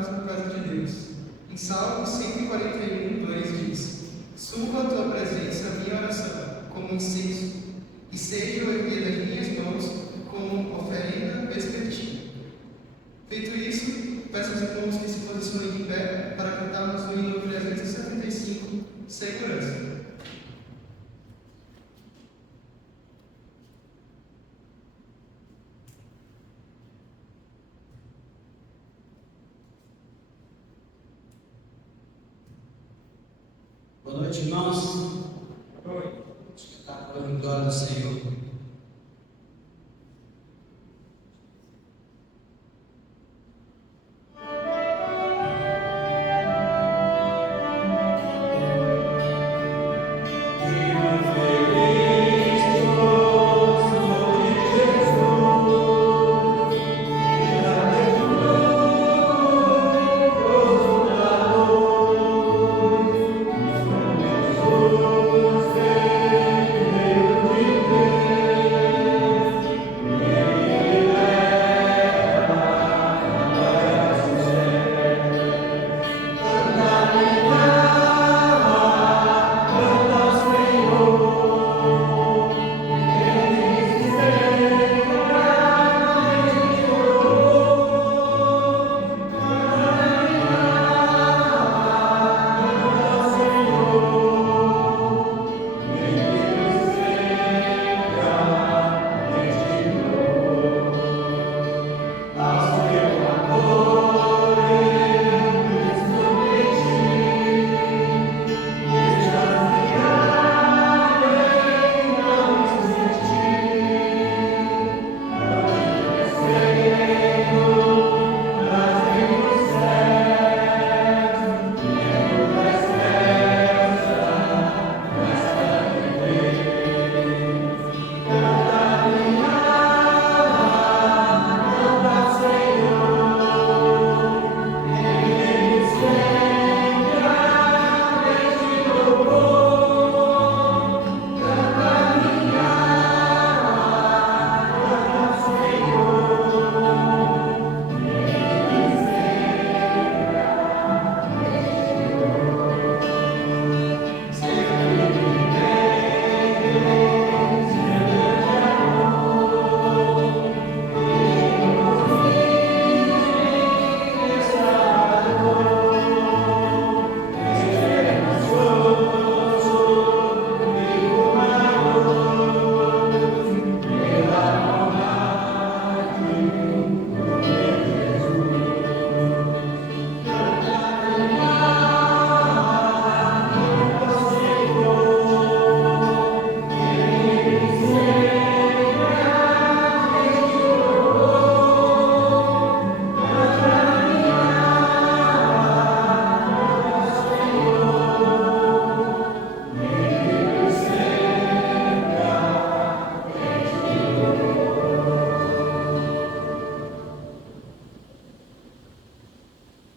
estarmos na casa de Deus. Em Salmo 141, 2 diz: Suba a tua presença a minha oração, como incenso, e seja o erguer das minhas mãos como oferenda vespertina. Feito isso, peço aos irmãos que se posicionem de pé para cantarmos o hino 375, Segurança. Boa noite, irmãos. Vamos cantar para a glória do Senhor.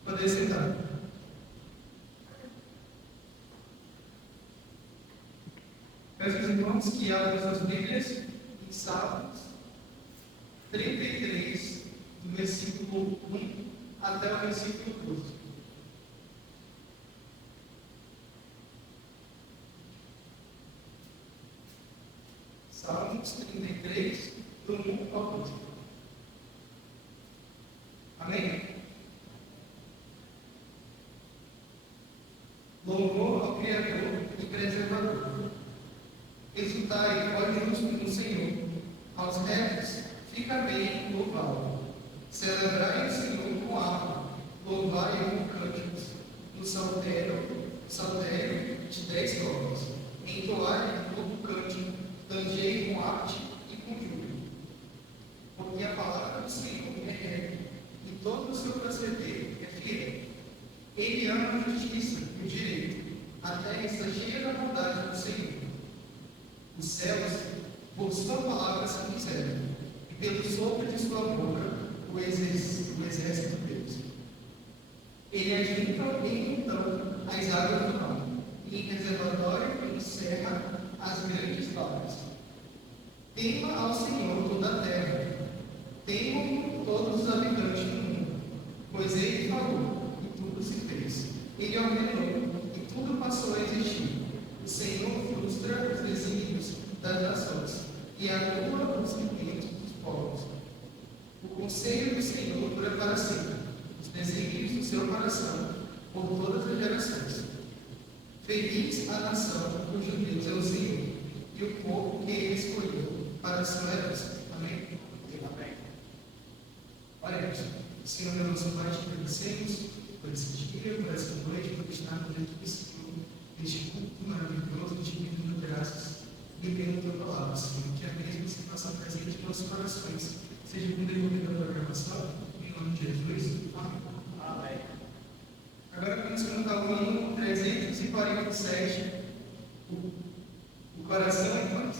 Poder sentar. Peço aos irmãos que abram suas Bíblias em Salmos 33, do versículo 1 até o versículo 12. Salmos 33, do 1 ao 12. Amém? Louvor ao Criador e Preservador. Exultai, ó justo no Senhor. Aos retos, fica bem louvá-lo. Celebrai o Senhor com harpa, louvai-o com cânticos. No saltério de 10 cordas. Entoai um novo cântico, tangei com arte e com júbilo. Porque a palavra do Senhor é reta, e todo o seu proceder é fiel. Ele ama a justiça e o direito. A terra está cheia da bondade do Senhor. Os céus, por sua palavra, se fizeram, e pelo sopro de sua boca, o exército de Deus. Ele ajunta em montão as águas do mar, e em reservatório encerra as grandes vagas. Tema ao Senhor toda a terra, temam todos os habitantes do mundo, pois ele falou, coração por todas as gerações. Feliz a nação cujo Deus é o Senhor, e o povo que ele escolheu para a sua herança. Amém? Amém. Oremos. Senhor, meu nosso Pai, te agradecemos por esse dia, por essa noite, por estarmos aqui, Senhor, neste culto maravilhoso, te pedindo graças e pela tua palavra, Senhor. Que a mesma se faça presente em nossos corações, seja com devolvida a programação, em nome de Jesus. Amém. Amém. Agora vamos cantar o hino 347, o coração em paz.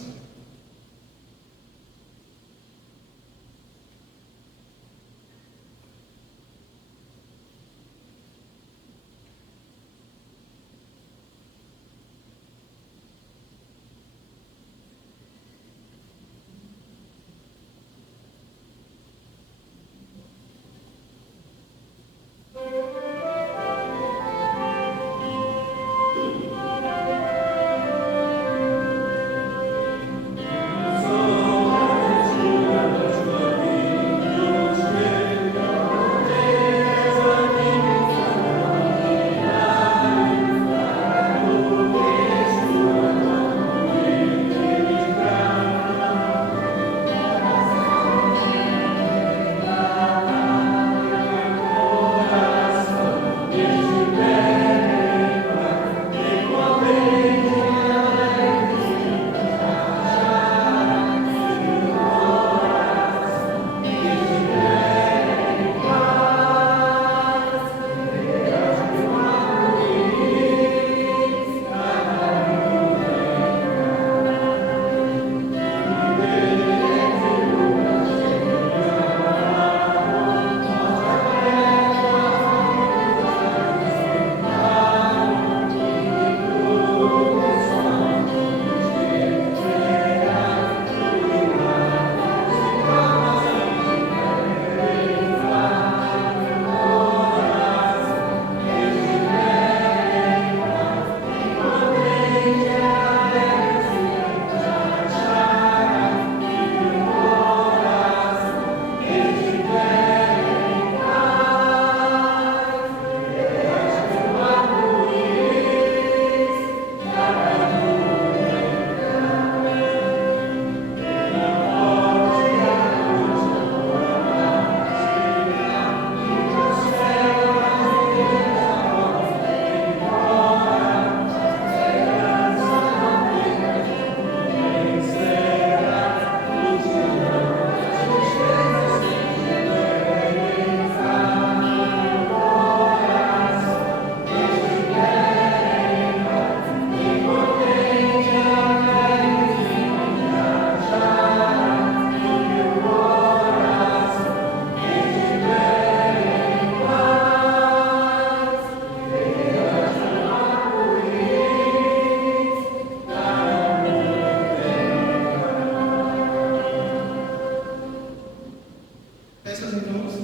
Peço aos irmãos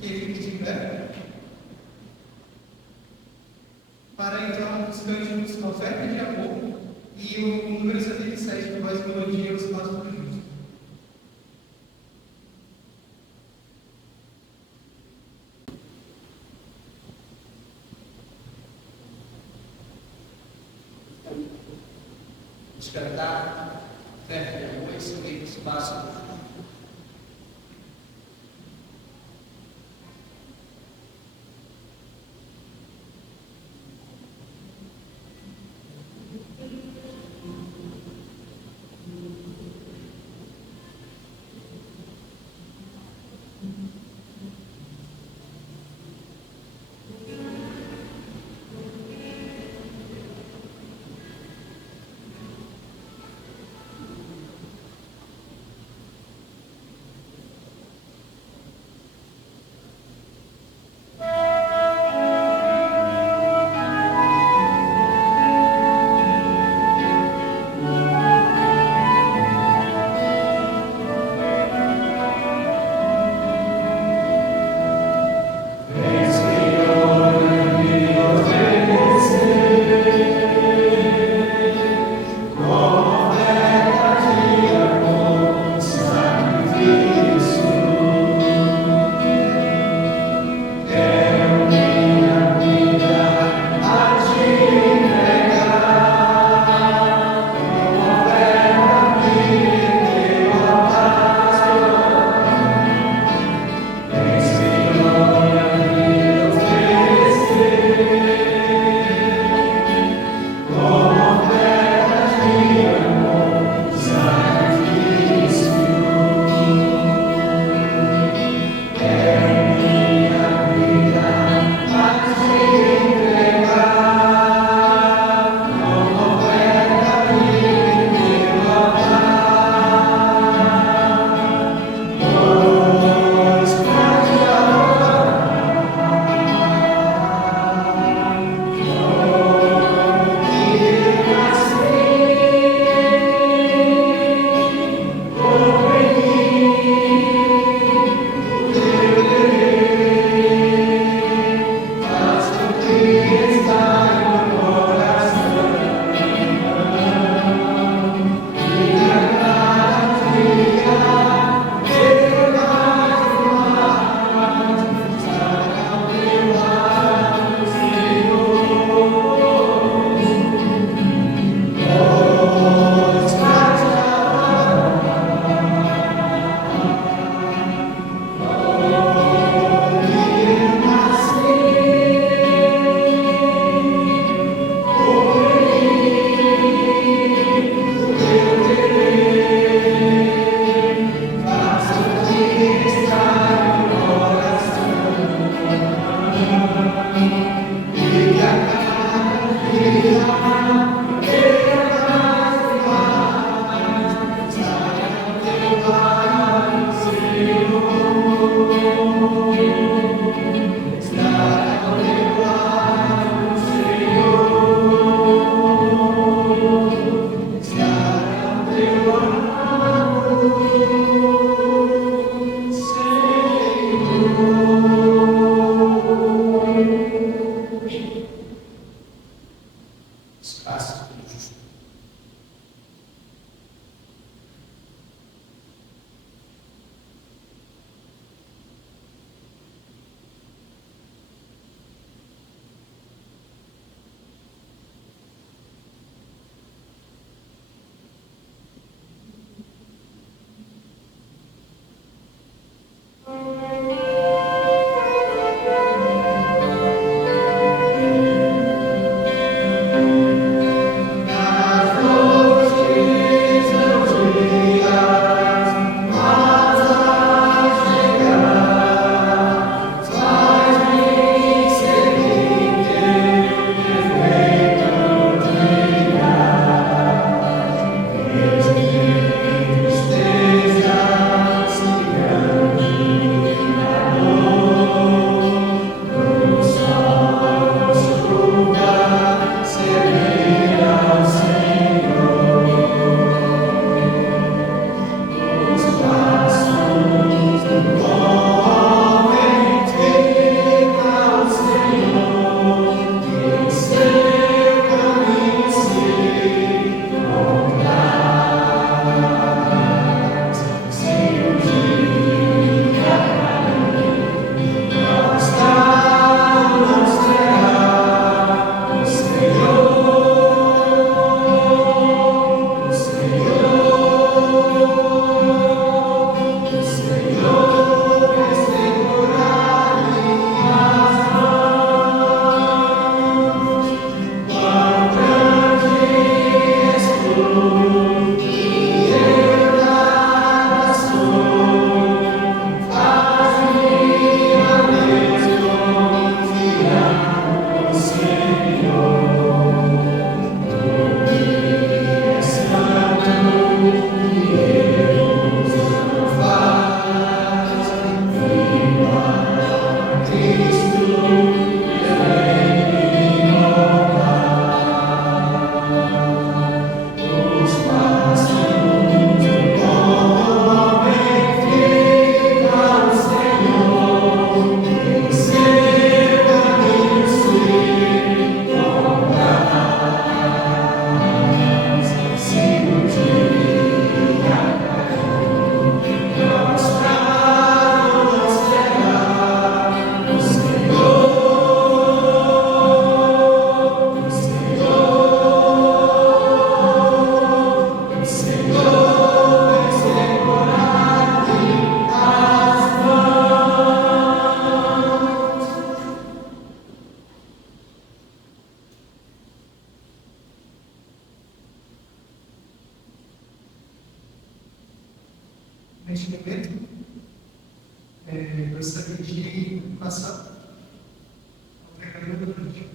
que fiquem de pé para entrar nos cânticos Oferta de Amor e o número 77, que voz e melodia, os passos do justo. Despertar, oferta de amor e seguir os passos do justo. neste momento, gostaria de passar ao pregador da noite.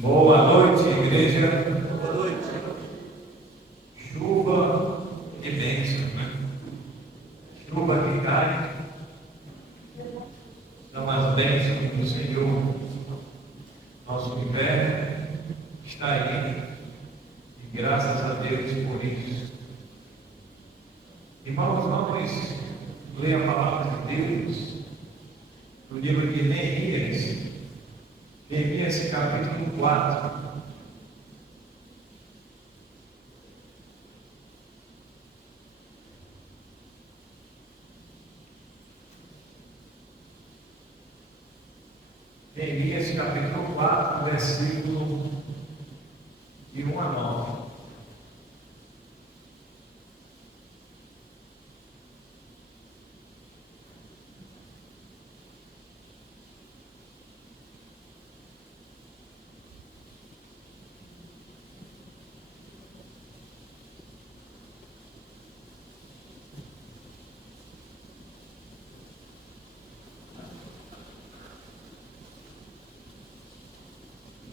Boa noite, igreja. Boa noite. Chuva e bênção, né? Chuva que cai, são as bênçãos do Senhor. Nosso inverno está aí, e graças a Deus por isso. Irmãos, vamos ler a palavra de Deus no livro de Neemias. Neemias capítulo 4. Neemias capítulo 4, versículo de 1 a 9.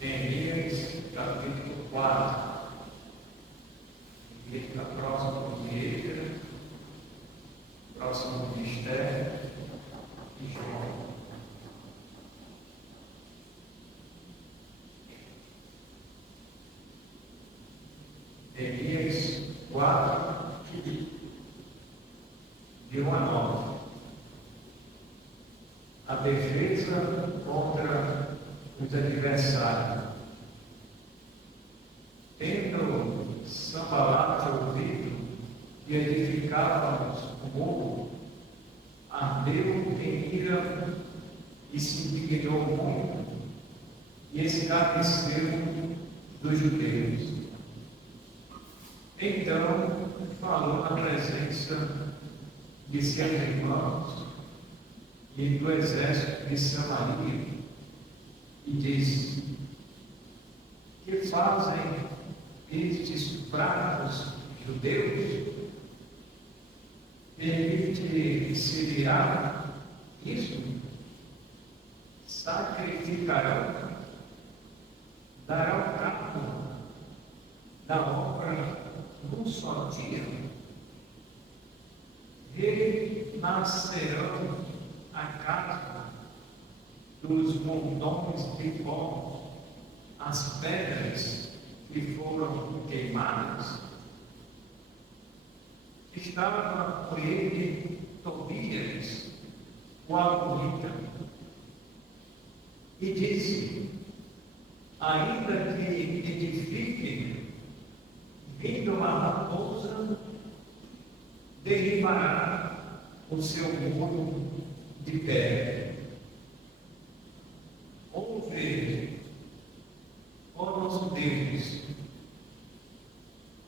Neemias capítulo 4, fica próximo de Esdras, próximo de Esther e João. Neemias 4, de 1 a 9. A defesa contra os adversários. Tendo Sanbalate ouvido que edificávamos o muro, ardeu em ira e se indignou muito, e escarneceu dos judeus. Então falou na presença de seus irmãos e do exército de Samaria, e disse: que fazem estes bravos judeus? Permite-se virar isso? Sacrificarão, darão cabo da obra num só dia, renascerão a casa dos montões de pó, as pedras que foram queimadas. Estava com ele Tobias, o almonita, e disse: ainda que edifiquem, vindo uma raposa, derribará o seu muro de pedra. Ouve, ó nosso Deus,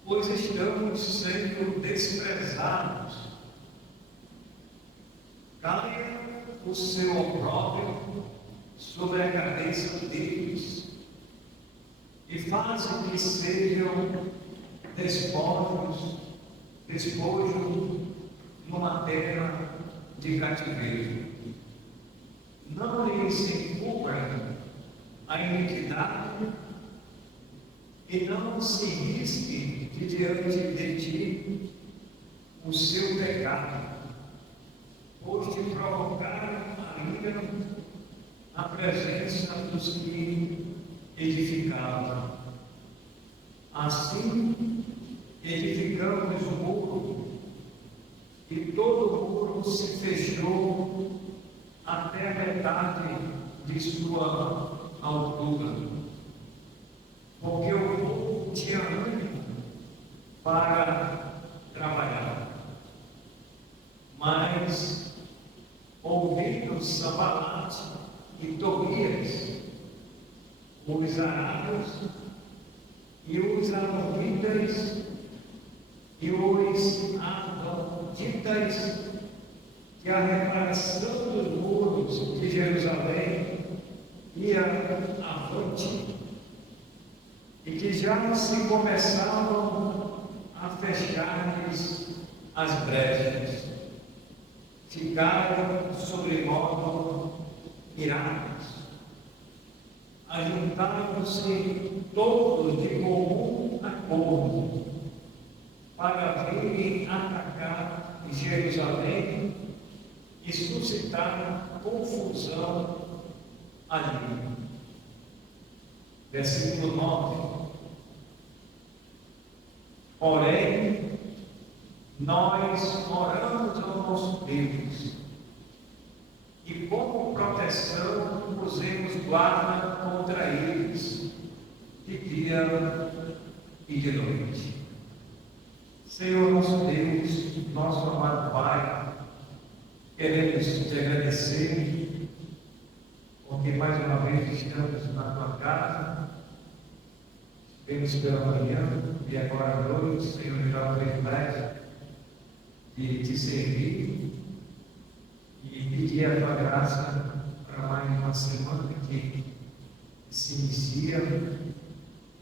pois estamos sendo desprezados. Caia o seu opróbrio sobre a cabeça deles, e fazem que sejam despojo numa terra de cativeiro. Não lhes encubra a iniquidade, e não se risque de diante de ti o seu pecado, pois te provocaram a ira na presença dos que edificavam. Assim, edificamos o muro, e todo o muro se fechou até a metade de sua altura, porque o povo tinha ânimo para trabalhar. Mas, ouvindo Sanbalat e Tobias, os arábios e os amonitas e os amonitas, que a reparação dos muros de Jerusalém ia avante, e que já se começavam a fechar-lhes as brechas, ficaram sobremodo irados. Ajuntaram-se todos de comum acordo para virem atacar Jerusalém e suscitar confusão ali. Versículo 9. Porém, nós oramos ao nosso Deus, e como proteção pusemos guarda contra eles, de dia e de noite. Senhor nosso Deus, nosso amado Pai, queremos te agradecer, porque mais uma vez estamos na tua casa, vemos pela manhã e agora à noite, Senhor, nos dá o privilégio de te servir e pedir a tua graça para mais uma semana que se inicia.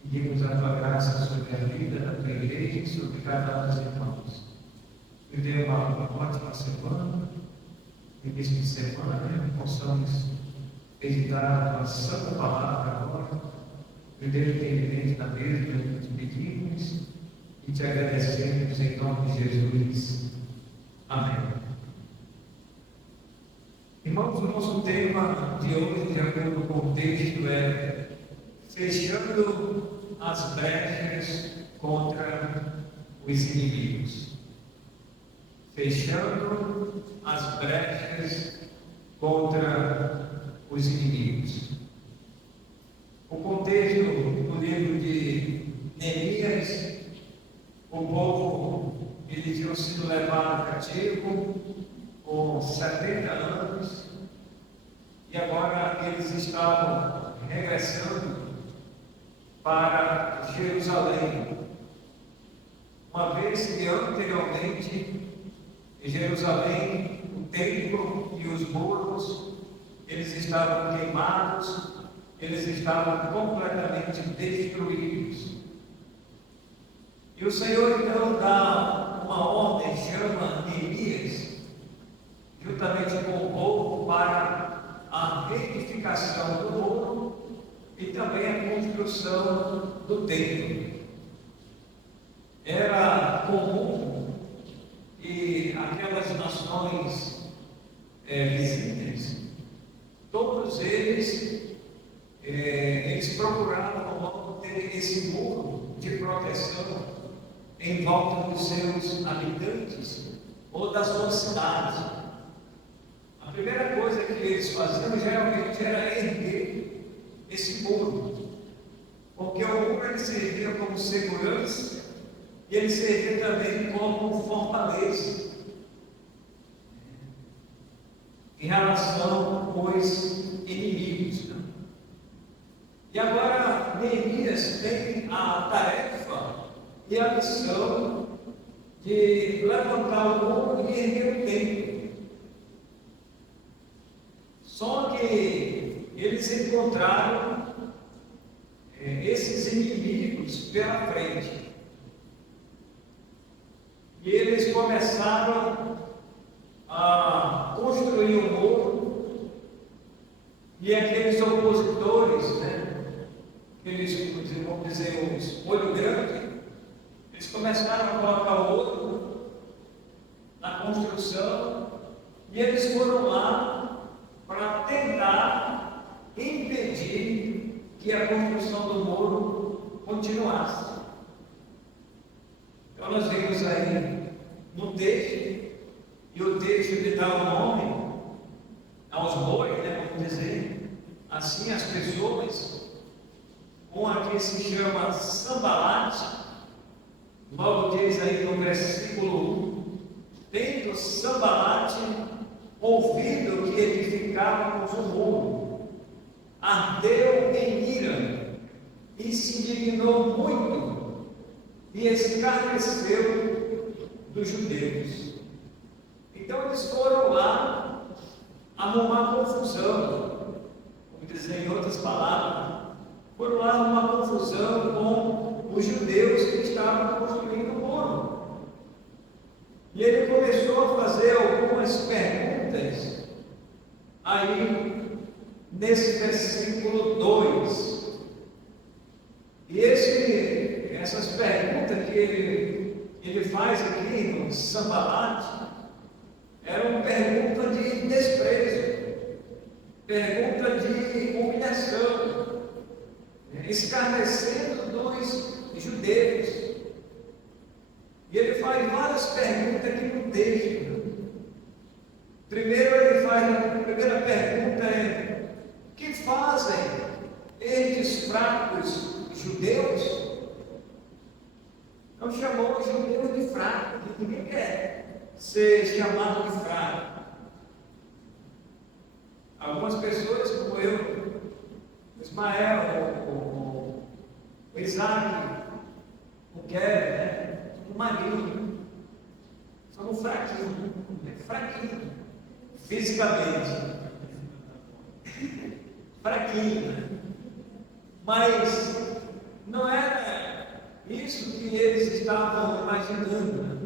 Pedimos a tua graça sobre a vida da tua igreja e sobre cada um dos irmãos. Eu dei uma ótima semana, início de semana, possamos meditar a tua santa palavra agora, eu dei entendimento da mesma, te pedimos e te agradecemos em nome de Jesus. Amém. Irmãos, o nosso tema de hoje, de acordo com o texto, é fechando as brechas contra os inimigos. Fechando as brechas contra os inimigos. O contexto do livro de Neemias, o povo, eles tinham sido levados cativo com 70 anos, e agora eles estavam regressando para Jerusalém, uma vez que anteriormente em Jerusalém o templo e os muros eles estavam queimados, eles estavam completamente destruídos. E o Senhor então dá uma ordem, chama Neemias, juntamente com o povo, para a reedificação do muro e também a construção do templo. Era comum que aquelas nações vizinhas, todos eles procuravam ter esse muro de proteção em volta dos seus habitantes ou da sua cidade. A primeira coisa que eles faziam geralmente era erguer esse muro, porque o muro ele servia como segurança e ele servia também como fortaleza em relação aos inimigos. E agora Neemias tem a tarefa e a missão de levantar o muro e erguer o templo. Só que eles encontraram esses inimigos pela frente. E eles começaram a construir o muro, e aqueles opositores, eles, vamos dizer, os olho grande, eles começaram a colocar o ouro na construção, e eles foram lá para tentar impedir que a construção do muro continuasse. Então nós vemos aí no texto, e o texto lhe dá o nome, aos bois, né, vamos dizer, assim as pessoas, com aquele que se chama Sambalate, logo diz aí no versículo 1, tendo Sambalate ouvido que edificávamos o muro, ardeu em ira e se indignou muito e escarneceu dos judeus. Então eles foram lá arrumar confusão, vamos dizer em outras palavras, foram lá arrumar confusão com os judeus que estavam construindo o muro. E ele começou a fazer algumas perguntas aí nesse versículo 2. E essas perguntas que ele faz aqui no Sambalate eram perguntas de desprezo, pergunta de humilhação, escarnecendo dos judeus. E ele faz várias perguntas aqui no texto. Primeiro ele faz, a primeira pergunta é: que fazem estes fracos judeus? Então chamou os judeus de fracos, que ninguém quer ser chamado de fraco. Algumas pessoas, como eu, Ismael, o Isaac, o Kevin, né? O marido, somos fraquinhos, fisicamente, fraquinho, né? Mas não era isso que eles estavam imaginando, né?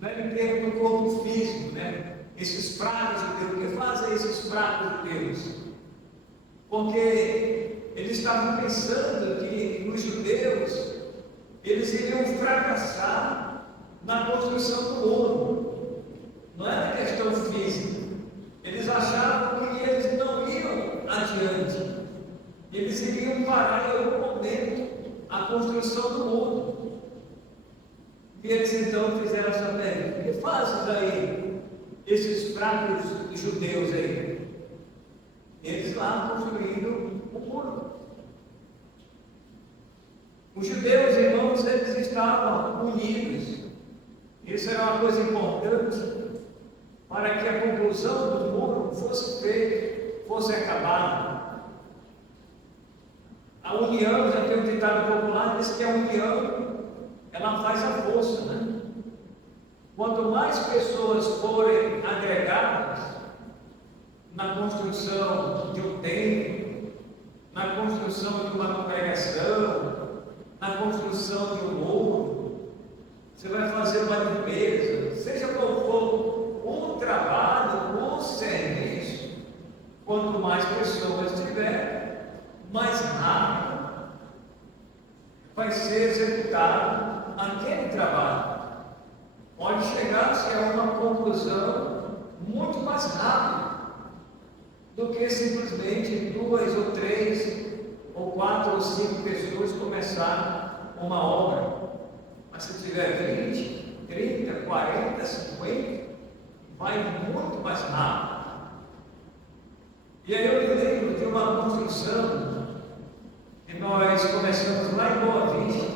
Não era em termos do corpo físico, né? Esses fracos de Deus, o que fazem esses fracos de Deus? Porque eles estavam pensando que os judeus eles iriam fracassar na construção do muro. Não era questão física. Eles achavam que eles não iam adiante. Eles iriam parar em algum momento a construção do muro. E eles então fizeram essa pergunta: o que fazem daí esses fracos judeus aí? Eles lá construindo o muro. Os judeus, irmãos, eles estavam unidos. Isso era uma coisa importante para que a conclusão do muro fosse feita, fosse acabada. A união, já tem um ditado popular, diz que a união, ela faz a força, né? Quanto mais pessoas forem agregadas na construção de um templo, na construção de uma congregação, na construção de um muro, você vai fazer uma limpeza, seja qual for o trabalho, o serviço, quanto mais pessoas tiver, mais rápido vai ser executado aquele trabalho. Pode chegar-se a uma conclusão muito mais rápida do que simplesmente 2 ou 3 ou 4 ou 5 pessoas começar uma obra. Mas se tiver 20, 30, 40, 50, vai muito mais rápido. E aí eu me lembro de uma construção que nós começamos lá em Boa Vista.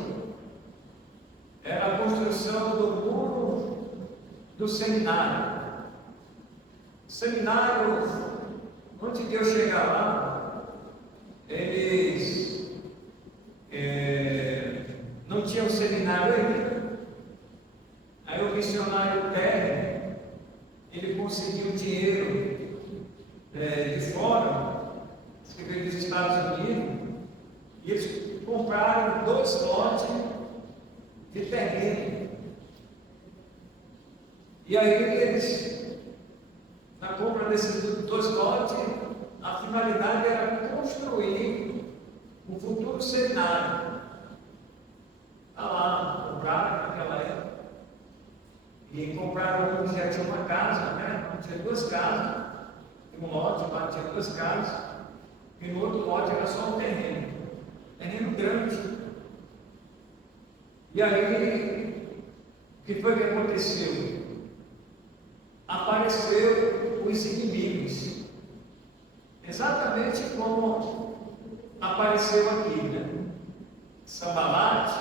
Era a construção do muro do seminário. O seminário, antes de eu chegar lá, eles não tinham seminário ainda. Aí o missionário Pérez, ele conseguiu dinheiro de fora, que veio dos Estados Unidos, e eles compraram 2 lotes de terreno. E aí eles, na compra desses 2 lotes, a finalidade era construir um futuro seminário. Está lá, compraram naquela época. E compraram um que já tinha uma casa, né? Tinha 2 casas. Um lote lá tinha 2 casas. E no outro lote era só um terreno. Terreno grande. E aí, o que foi que aconteceu? Apareceu os inimigos. Exatamente como apareceu aqui, né? Sambalate,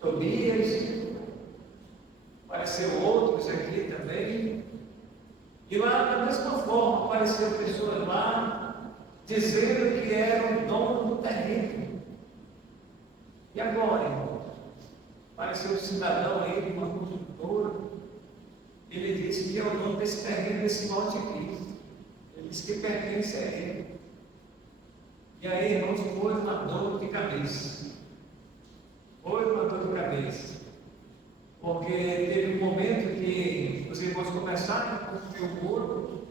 Tobias, apareceu outros aqui também. E lá, da mesma forma, apareceram pessoas lá dizendo que eram dono do terreno. E agora, irmão? Apareceu um cidadão aí, uma construtora. Ele disse que é o dono desse terreno, desse lote aqui. Ele disse que pertence a ele. E aí, irmãos, foi uma dor de cabeça. Foi uma dor de cabeça. Porque teve um momento que os irmãos começaram a construir o muro.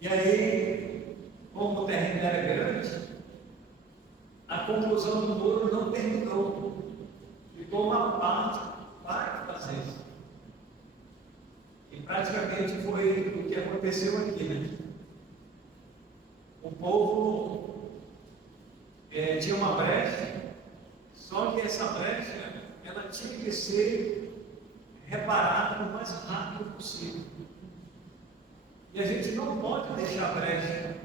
E aí, como o terreno era grande, a conclusão do muro não terminou. Ficou uma parte para fazer. E praticamente foi o que aconteceu aqui, né? O povo tinha uma brecha, só que essa brecha ela tinha que ser reparada o mais rápido possível. E a gente não pode deixar brecha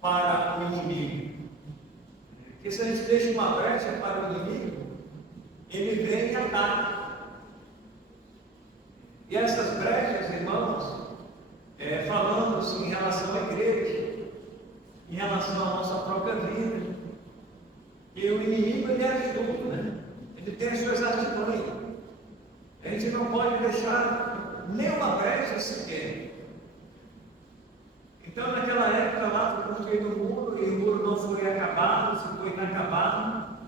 para o inimigo. Porque se a gente deixa uma brecha para o inimigo, ele vem e ataca. E essas brechas, irmãos, falando assim, em relação à igreja, em relação à nossa própria vida, e o inimigo ele é tudo, né? Ele tem as suas artimanhas. A gente não pode deixar nenhuma brecha sequer. Então, naquela época lá foi construído um muro, e o muro não foi acabado, ficou inacabado.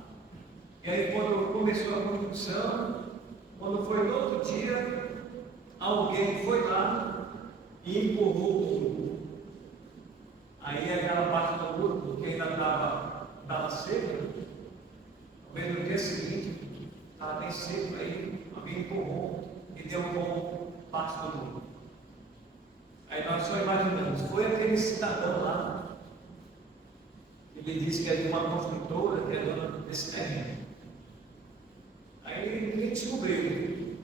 E aí, quando começou a construção, quando foi no outro dia, alguém foi lá e empurrou o muro. Aí aquela parte do muro, porque ainda estava seca, talvez no dia seguinte, estava bem seco aí, alguém empurrou e derrubou parte do muro. Aí nós só imaginamos, foi aquele cidadão lá, ele disse que é de uma construtora, que é dona desse terreno. Aí ninguém descobriu.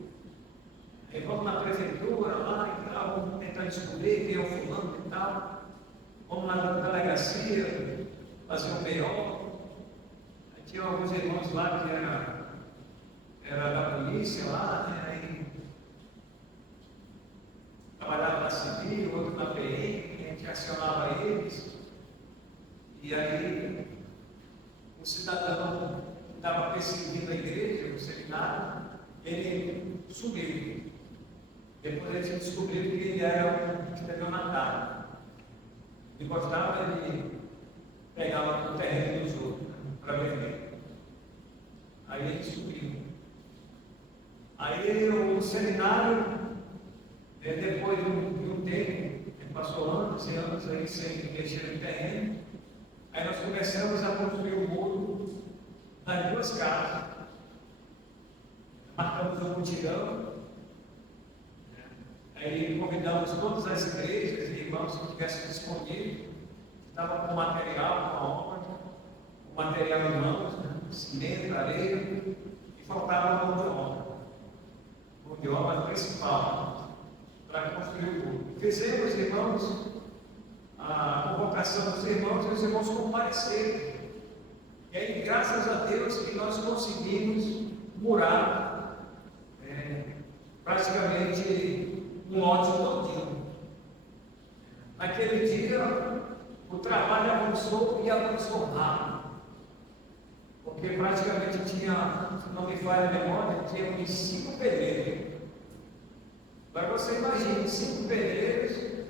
Aí vamos na prefeitura lá e tal, vamos tentar descobrir quem é o fulano e tal. Vamos lá na delegacia, fazer um BO. Aí tinha alguns irmãos lá que era da polícia lá, né? Aí trabalhava na civil, outro na PM, a gente acionava eles. E aí o cidadão estava perseguindo a igreja, o seminário, ele sumiu. Depois a gente descobriu que ele era um estelionatário. Ele gostava de pegar o terreno dos outros para vender. Aí ele subiu. Aí o seminário, depois de um tempo, ele passou anos e anos aí sem mexer no terreno. Aí nós começamos a construir o muro nas duas casas. Marcamos um mutirão. Aí convidamos todas as igrejas e irmãos que tivessem disponível. Estava com material, com a obra, o material em mãos, né? Cimento, areia, e faltava mão de obra. Mão de obra principal para construir o muro. Fizemos, irmãos, a convocação dos irmãos e os irmãos compareceram. E aí, graças a Deus, que nós conseguimos murar praticamente um lote todinho. Naquele dia, o trabalho avançou e avançou rápido. Porque praticamente tinha, se não me falha a memória, tinha uns 5 pedreiros. Agora você imagina, 5 pedreiros,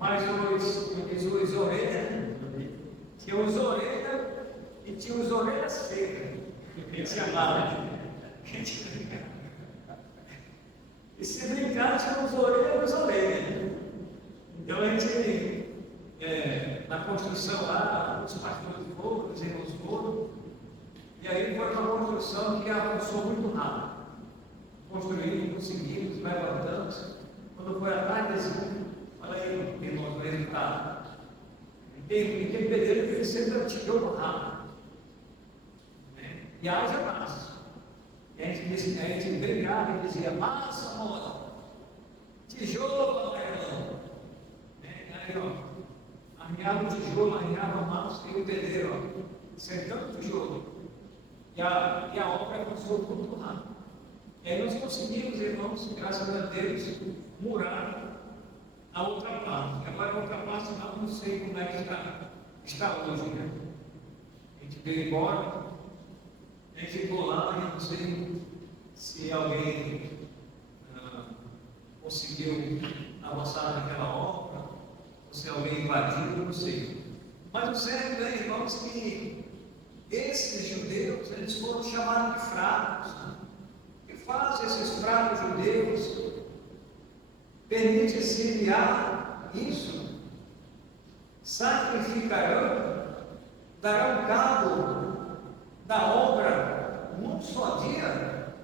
mais os orelhas, tinha os orelhas e tinha os orelhas secas, que eles chamavam. E se brincar, tinha os orelhas e os orelhas. Então a gente, na construção lá, os pastores foram, os irmãos foram, e aí foi uma construção que avançou muito rápido. Construímos, conseguimos, levantamos. Quando foi a tarde, olha aí, irmãos, o resultado. Tem pedreiro que ele sempre tirou rápido. E haja massa. E a gente brigava e dizia, massa, amor, tijolo, irmão. Aí, ó, arranhava o tijolo, arranhava a massa e o pedreiro, ó, sentando o tijolo. E a obra começou muito rápido. E aí nós conseguimos, irmãos, graças a Deus, murar a outra parte. Agora a outra parte eu não sei como é que está hoje, né? A gente veio embora, a gente ficou lá, e não sei se alguém conseguiu avançar naquela obra, ou se alguém invadiu, não sei. Mas o certo é, irmãos, que esses judeus, eles foram chamados de fracos. Né? O que fazem esses fracos judeus? Permite exiliar isso, sacrificarão, darão cabo da obra num só dia.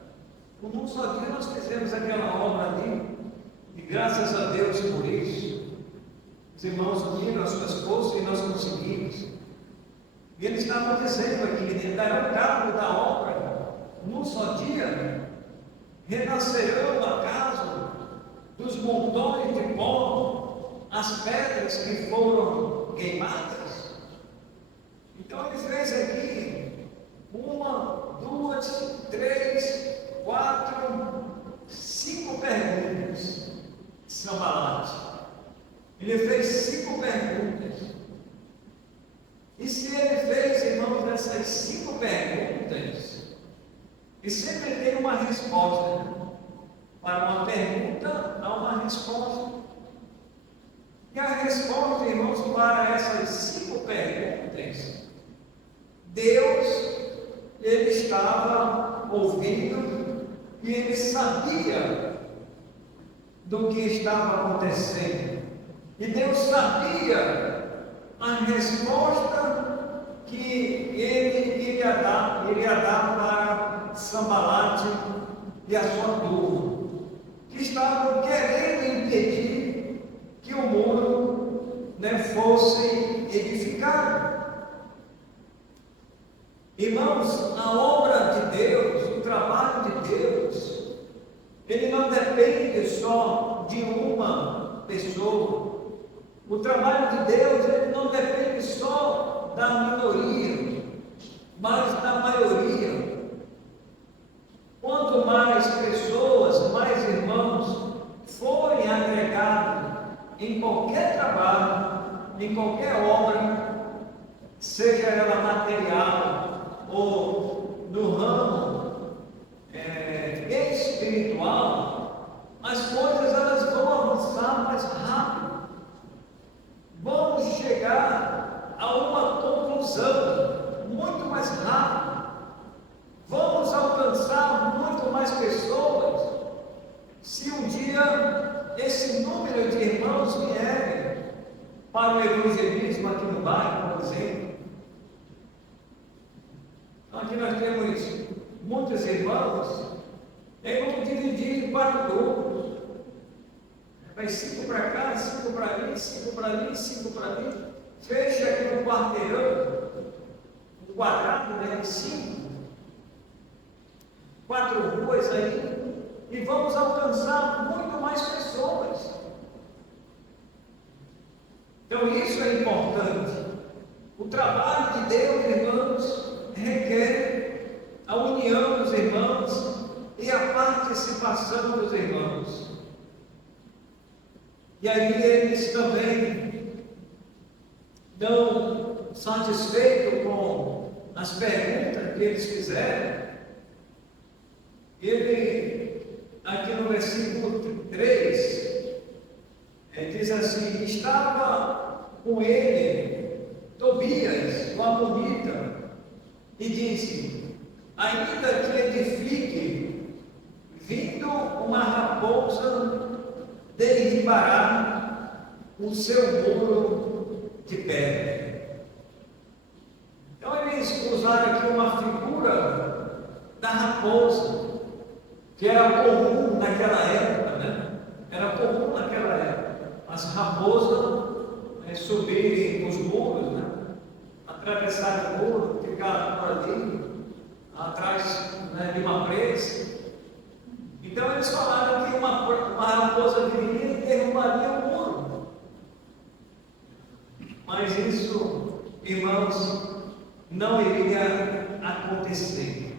Num só dia nós fizemos aquela obra ali, e graças a Deus por isso. Os irmãos uniram as suas forças e nós conseguimos. E eles estavam dizendo aqui, darão cabo da obra num só dia, renascerão acaso dos montões de pó, as pedras que foram queimadas. Então ele fez aqui 1, 2, 3, 4, 5 perguntas. Sambalate. Ele fez 5 perguntas. E se ele fez, irmãos, essas 5 perguntas, e sempre tem uma resposta, né? Para uma pergunta, há uma resposta. E a resposta, irmãos, para essas 5 perguntas, Deus, ele estava ouvindo e ele sabia do que estava acontecendo. E Deus sabia a resposta que ele iria dar para Sambalate e a sua turma, que estavam querendo impedir que o muro fosse edificado. Irmãos, a obra de Deus, o trabalho de Deus, ele não depende só de uma pessoa. O trabalho de Deus, ele não depende só da minoria, mas da maioria. Quanto mais pessoas, mais irmãos forem agregados em qualquer trabalho, em qualquer obra, seja ela material ou no ramo espiritual, as coisas elas vão avançar mais rápido. Vamos chegar a uma conclusão muito mais rápido. Vamos alcançar muito mais pessoas se um dia esse número de irmãos vierem para o evangelismo aqui no bairro, por exemplo. Então, aqui nós temos muitos irmãos, e vamos dividir em 4 grupos. Vai 5 para cá, 5 para ali, 5 para ali, 5 para ali. Fecha aqui no quarteirão, um quadrado, de 5. 4 ruas aí, e vamos alcançar muito mais pessoas. Então isso é importante. O trabalho de Deus, irmãos, requer a união dos irmãos e a participação dos irmãos. E aí eles também não satisfeitos com as perguntas que eles fizeram, ele, aqui no versículo 3, diz assim: estava com ele Tobias, o amonita, e disse: ainda que edifique, vindo uma raposa, derribará o seu muro de pedra. Então eles usaram aqui uma figura da raposa, que era comum naquela época, né? Era comum naquela época as raposas subirem os muros, né? Atravessarem o muro, ficarem por ali, atrás, de uma presa. Então eles falaram que uma raposa viria e derrubaria o muro. não iria acontecer.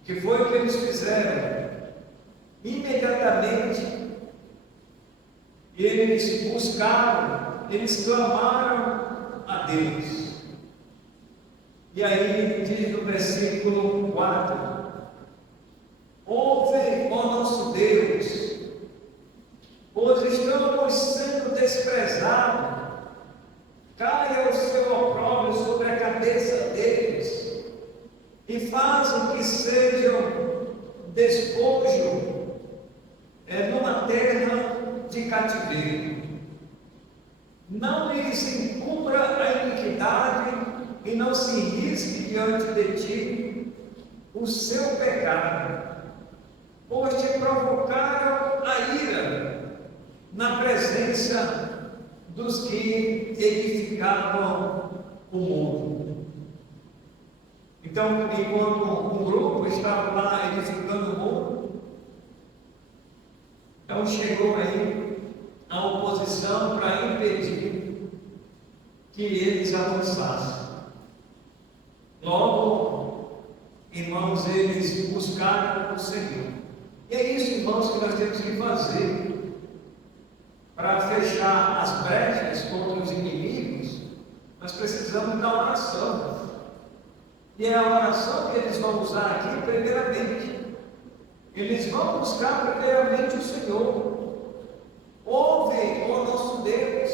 O que foi que eles fizeram? Imediatamente, eles buscaram, eles clamaram a Deus. E aí diz no versículo 4: ouve, ó nosso Deus, pois estamos sendo desprezados, caia o seu opróbrio sobre a cabeça deles, e façam que sejam despojo numa terra de cativeiro. Não lhes encubra a iniquidade, e não se risque diante de ti o seu pecado, pois te provocaram a ira na presença dos que edificavam o muro. Então, enquanto um grupo estava lá edificando o muro, então chegou aí a oposição para impedir que eles avançassem. Logo, irmãos, eles buscaram o Senhor. E é isso, irmãos, que nós temos que fazer para fechar as brechas contra os inimigos. Nós precisamos da oração. E é a oração que eles vão usar aqui primeiramente. Eles vão buscar primeiramente o Senhor. Ouve, ó nosso Deus,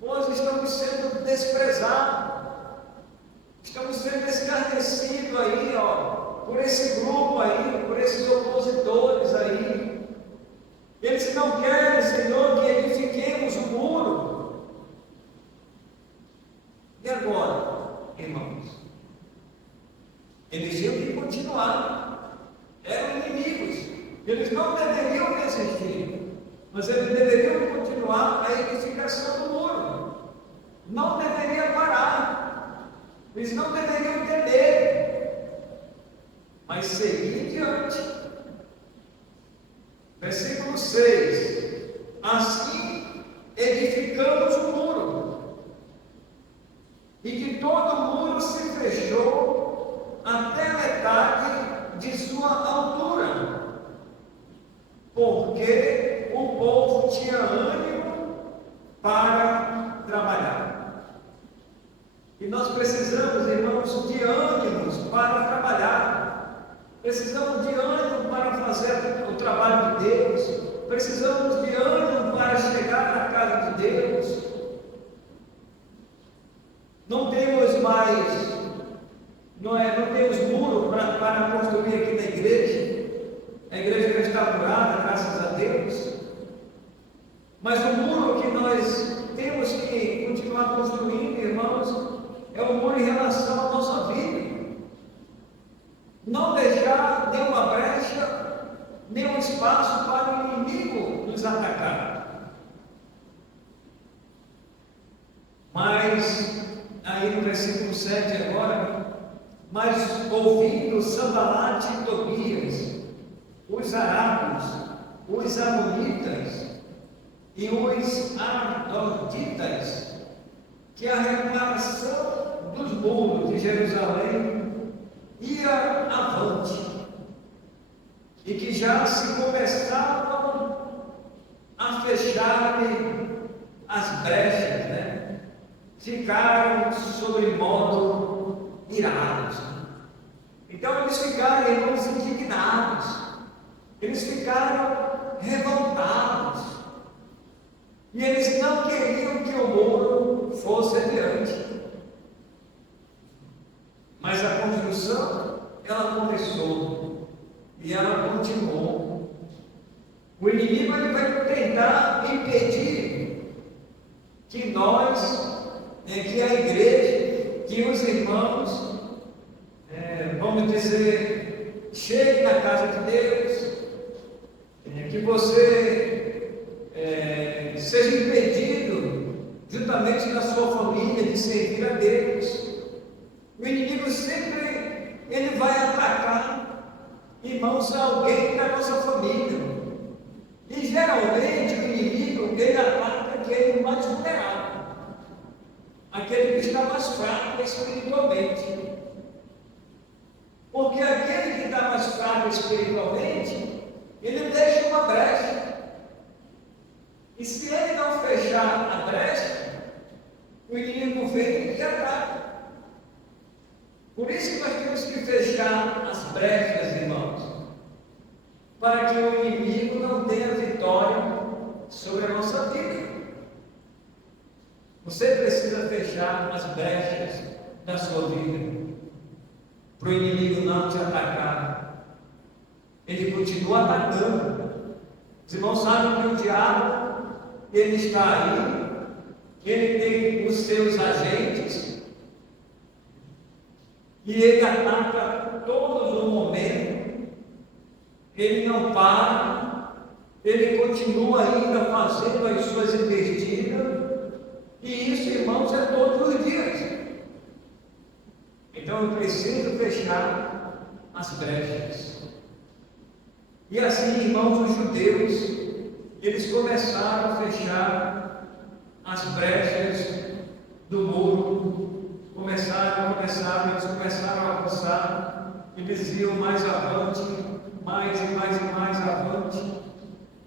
nós estamos sendo desprezados. Estamos sendo escarnecidos aí, por esse grupo aí, por esses opositores aí. Eles não querem, Senhor, que edifiquemos o muro. E agora, irmãos? Eles tinham que continuar. Eram inimigos. Eles não deveriam resistir, mas eles deveriam continuar a edificação do muro. Não deveria parar. Eles não deveriam temer, mas seguir diante. Versículo 6: assim edificamos o muro, e que todo o muro se fechou até a metade de sua altura, porque o povo tinha ânimo para trabalhar. E nós precisamos, irmãos, de ânimos para trabalhar. Precisamos de ânimo para fazer o trabalho de Deus. Precisamos de ânimo para chegar na casa de Deus. Não temos mais, não temos muro para construir aqui na igreja. A igreja já está murada, graças a Deus. Mas o muro que nós temos que continuar construindo, irmãos, é o muro em relação à nossa vida. Não deixar nenhuma brecha, nenhum espaço para o inimigo nos atacar. Mas, aí no versículo 7 agora, mas ouvindo Sanbalate e Tobias, os arábios, os amonitas e os ardoditas, que a reparação dos muros de Jerusalém ia avante, e que já se começavam a fechar as brechas, ficaram sobre modo irados. Então eles ficaram, irmãos, indignados, eles ficaram revoltados, e eles não queriam que o muro fosse adiante. Mas a construção, ela começou e ela continuou. O inimigo ele vai tentar impedir que nós, que a igreja, que os irmãos, vamos dizer, cheguem na casa de Deus, que você seja impedido, juntamente na sua família, de servir a Deus. O inimigo sempre ele vai atacar, irmãos, alguém da nossa família. E geralmente o inimigo ele ataca aquele mais vulnerável, aquele que está mais fraco espiritualmente. Porque aquele que está mais fraco espiritualmente, ele deixa uma brecha. E se ele não fechar a brecha, o inimigo vem e ataca. Por isso que nós temos que fechar as brechas, irmãos, para que o inimigo não tenha vitória sobre a nossa vida. Você precisa fechar as brechas da sua vida, para o inimigo não te atacar. Ele continua atacando. Os irmãos sabem que o diabo, ele está aí, ele tem os seus agentes, e ele ataca todos os momentos, ele não para, ele continua ainda fazendo as suas investidas, e isso, irmãos, é todos os dias. Então eu preciso fechar as brechas. E assim, irmãos, os judeus, eles começaram a fechar as brechas do muro, eles começaram a avançar, eles iam mais avante, mais e mais avante,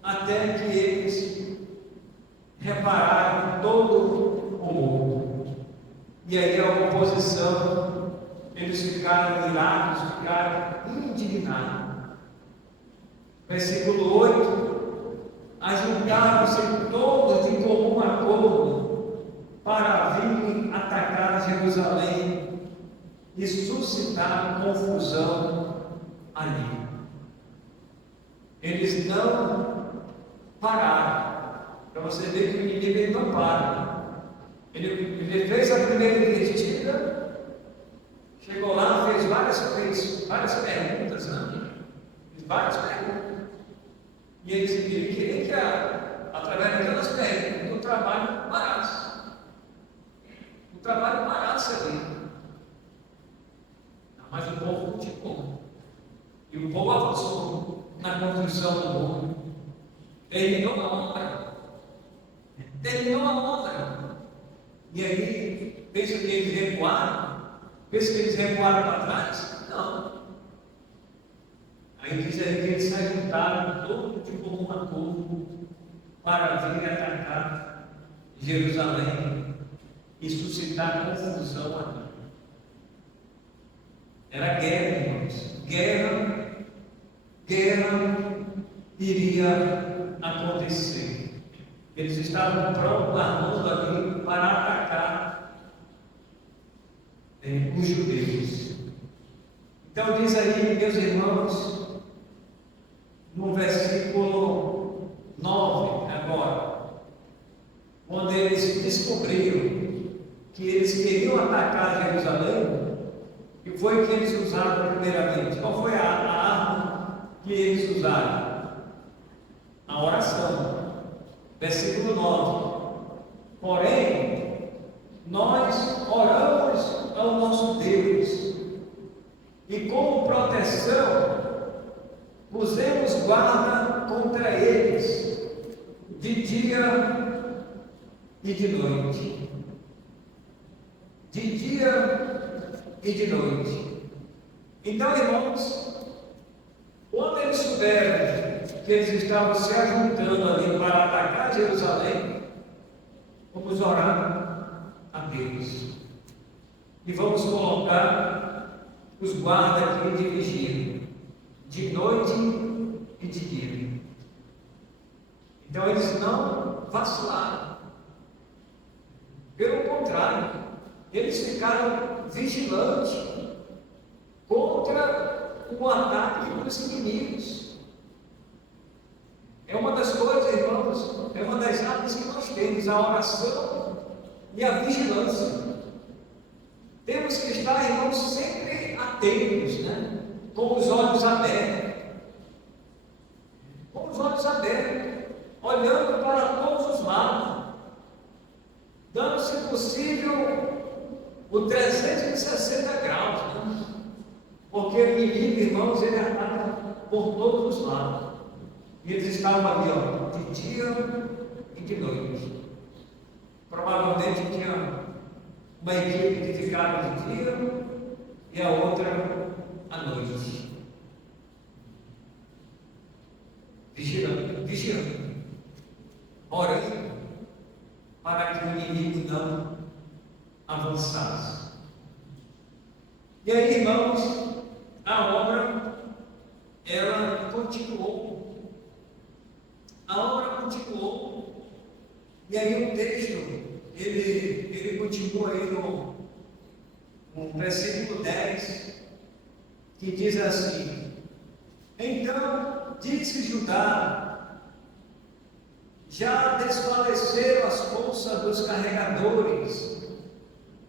até que eles repararam todo o muro. E aí a oposição, eles ficaram irados, ficaram indignados. Versículo 8: ajuntaram-se todos de comum acordo para vir atacar Jerusalém e suscitar confusão ali. Eles não pararam. Para você ver que o inimigo ele não para. Ele fez a primeira investida, chegou lá, fez várias perguntas, né? Fez várias perguntas. E ele queria que, através daquelas perguntas, o trabalho parasse. O trabalho parasse ali. Mas o povo continuou. E o povo avançou na construção do muro. Terminou a obra. E aí, pensa que eles recuaram? Pensa que eles recuaram para trás? Não. Aí diz aí que eles se ajuntaram todos de comum acordo para vir atacar Jerusalém e suscitar confusão ali. Era guerra, irmãos. Guerra iria acontecer. Eles estavam prontos, armando ali para atacar os judeus. Então diz aí, meus irmãos, no versículo 9 agora, quando eles descobriram que eles queriam atacar Jerusalém, e foi que eles usaram primeiramente. Qual foi a arma que eles usaram? A oração. Versículo 9: porém, nós oramos ao nosso Deus, e como proteção, pusemos guarda contra eles, de dia e de noite. De dia e de noite. Então, irmãos, quando eles souberam que eles estavam se ajuntando ali para atacar Jerusalém, vamos orar a Deus e vamos colocar os guardas aqui de vigia, de noite e de dia. Então eles não vacilaram, pelo contrário, eles ficaram vigilantes contra o ataque dos inimigos. É uma das coisas, irmãos, é uma das armas que nós temos, a oração e a vigilância. Temos que estar, irmãos, sempre atentos, né? Com os olhos abertos. Com os olhos abertos, olhando para todos os lados, dando, se possível, o 360 graus, né? Porque o inimigo, irmãos, ele ataca por todos os lados. E eles estavam ali, ó, de dia e de noite. Provavelmente tinha uma equipe que ficava de dia e a outra à noite, vigiando, orando para que o inimigo não avançasse. E aí, irmãos, a obra ela continuou. A obra continuou. E aí o texto, ele continua aí no versículo 10, que diz assim: então disse Judá: já desfaleceram as forças dos carregadores,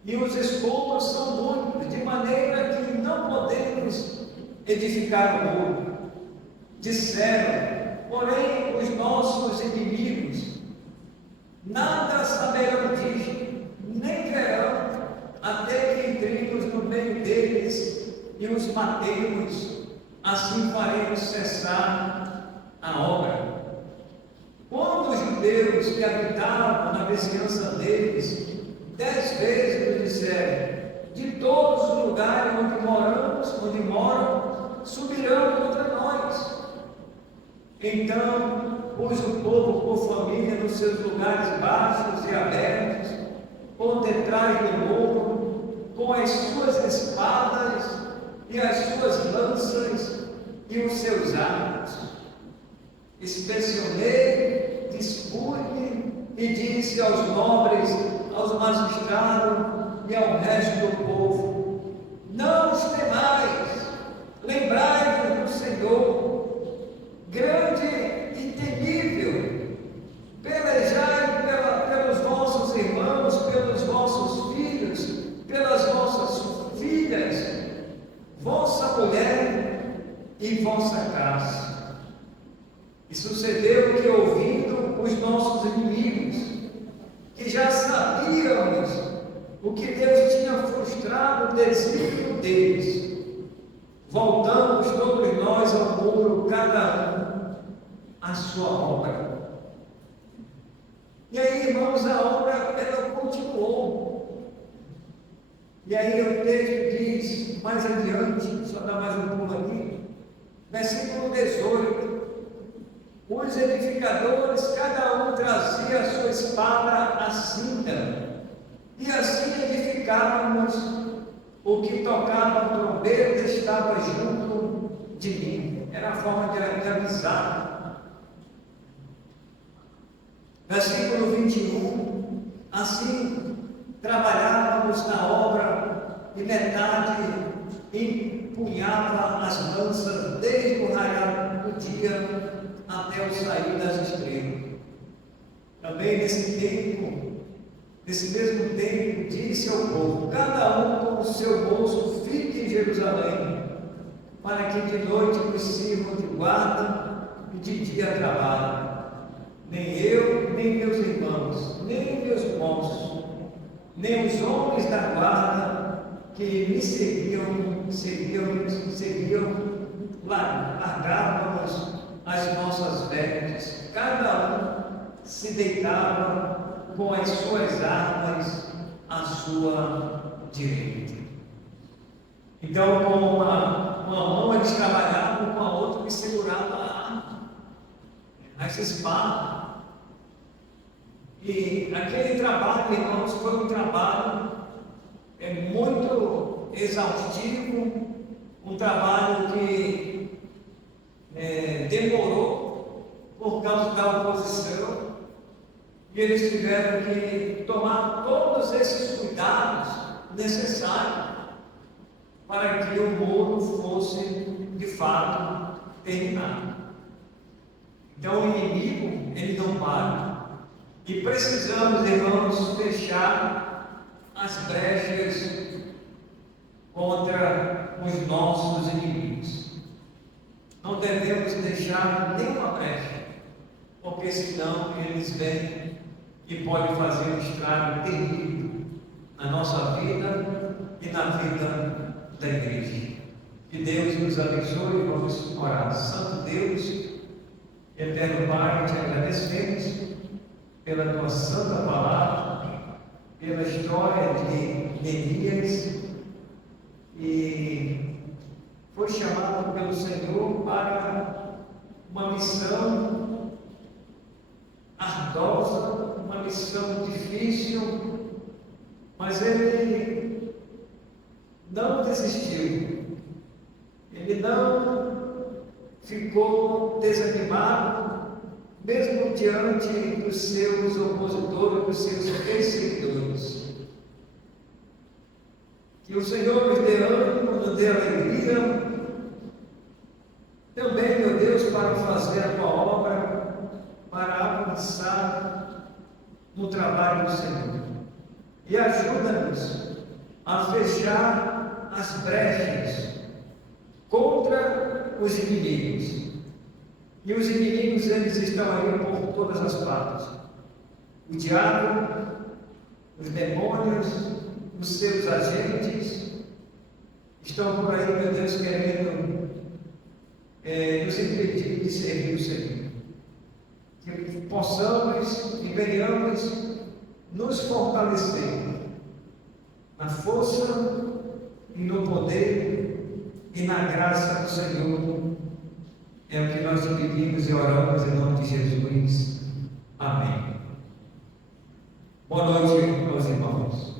e os escombros são muitos, de maneira que não podemos edificar o muro. Disseram, porém, os nossos inimigos: nada saberão disso, nem verão, até que entremos no meio deles e os matemos, assim faremos cessar a obra. Quando os judeus que habitavam na vizinhança deles 10 vezes nos disseram: de todos os lugares onde moram, subirão contra nós. Então pôs o povo por família nos seus lugares baixos e abertos, por detrás do muro, com as suas espadas e as suas lanças e os seus arcos. Inspecionei, dispus-me e disse aos nobres, aos magistrados e ao resto do povo: não os temais, lembrai-vos do Senhor, grande e temível, pelejai pelos vossos irmãos, pelos vossos filhos, pelas vossas filhas, vossa mulher e vossa casa. E sucedeu que, ouvindo os nossos inimigos, que já sabíamos o que Deus tinha frustrado o desígnio deles, voltamos todos nós ao muro, cada um à sua obra. E aí, irmãos, a obra ela continuou. E aí o texto diz mais adiante, só dá mais um pulo aqui, versículo 18: os edificadores, cada um trazia a sua espada à cinta, e assim edificávamos. O que tocava trombeta estava junto de mim. Era a forma de avisar. Versículo 21: assim trabalhávamos na obra, e metade empunhava as lanças desde o raiar do dia até o sair das estrelas. Também nesse mesmo tempo, disse ao povo: cada um com o seu bolso fique em Jerusalém, para que de noite nos sirvam de guarda e de dia trabalhem. Nem eu, nem meus irmãos, nem meus moços, nem os homens da guarda que me seguiam, largávamos as nossas vestes. Cada um se deitava com as suas armas à sua direita. Então, com uma mão eles trabalhavam, com a outra eles seguravam a arma, essa espada. E aquele trabalho, irmãos, foi um trabalho muito exaustivo, um trabalho que demorou por causa da oposição, e eles tiveram que tomar todos esses cuidados necessários para que o muro fosse de fato terminado. Então o inimigo, ele não para. E precisamos, irmãos, fechar as brechas contra os nossos inimigos. Não devemos deixar nenhuma brecha, porque senão eles vêm e podem fazer um estrago terrível na nossa vida e na vida da igreja. Que Deus nos abençoe e vamos orar. Santo Deus, eterno Pai, te agradecemos pela tua santa palavra, pela história de Neemias e foi chamado pelo Senhor para uma missão ardosa, uma missão difícil, mas ele não desistiu, ele não ficou desanimado, mesmo diante dos seus opositores, dos seus perseguidores. Que o Senhor nos dê ânimo, nos dê alegria, também, meu Deus, para fazer a tua obra, para avançar no trabalho do Senhor. E ajuda-nos a fechar as brechas contra os inimigos. E os inimigos, eles estão aí por todas as partes. O diabo, os demônios, os seus agentes, estão por aí, meu Deus, querendo nos impedir de servir o Senhor. Que possamos e venhamos nos fortalecer na força e no poder e na graça do Senhor. É o que nós te pedimos e oramos em nome de Jesus. Amém. Boa noite, meus irmãos.